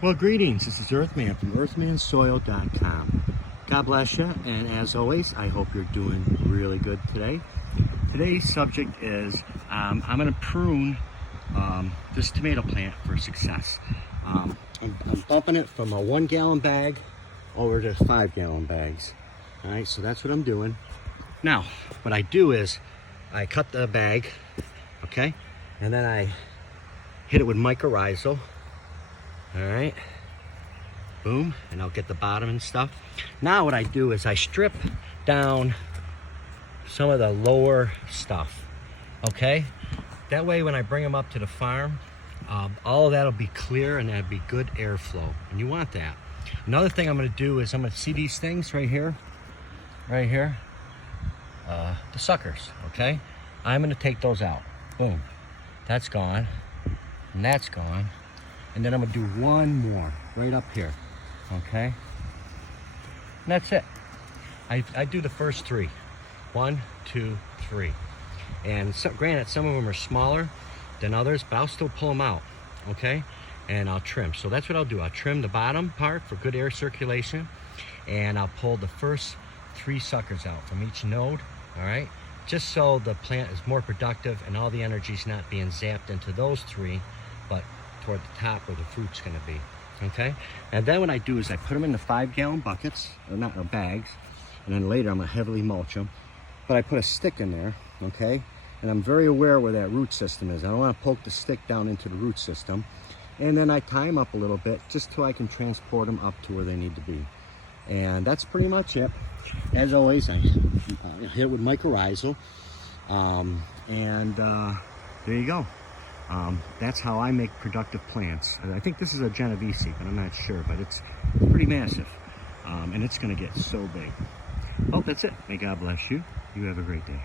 Well, greetings. This is Earthman from earthmansoil.com. God bless you, and as always, I hope you're doing really good today. Today's subject is I'm going to prune this tomato plant for success. I'm bumping it from a 1 gallon bag over to 5 gallon bags. All right, so that's what I'm doing. Now, what I do is I cut the bag, okay, and then I hit it with mycorrhizal. All right, boom, and I'll get the bottom and stuff. Now what I do is I strip down some of the lower stuff, okay? That way when I bring them up to the farm, all of that will be clear and that'll be good airflow, and you want that. Another thing I'm gonna do is I'm gonna see these things right here, the suckers, okay? I'm gonna take those out, boom. That's gone, and that's gone. And then I'm gonna do one more right up here, okay? And that's it. I do the first 3. 1, 2, 3. And so, granted, some of them are smaller than others, but I'll still pull them out, okay? And I'll trim. So that's what I'll do. I'll trim the bottom part for good air circulation, and I'll pull the first 3 suckers out from each node, all right? Just so the plant is more productive and all the energy's not being zapped into those 3, but toward the top where the fruit's going to be, okay? And then what I do is I put them in the 5 gallon buckets, or bags, and then later I'm going to heavily mulch them. But I put a stick in there, okay? And I'm very aware where that root system is. I don't want to poke the stick down into the root system. And then I tie them up a little bit just so I can transport them up to where they need to be. And that's pretty much it. As always, I hit it with mycorrhizal. There you go. That's how I make productive plants. I think this is a Genovese, but I'm not sure, but it's pretty massive. And it's gonna get so big. Well, that's it. May God bless you. You have a great day.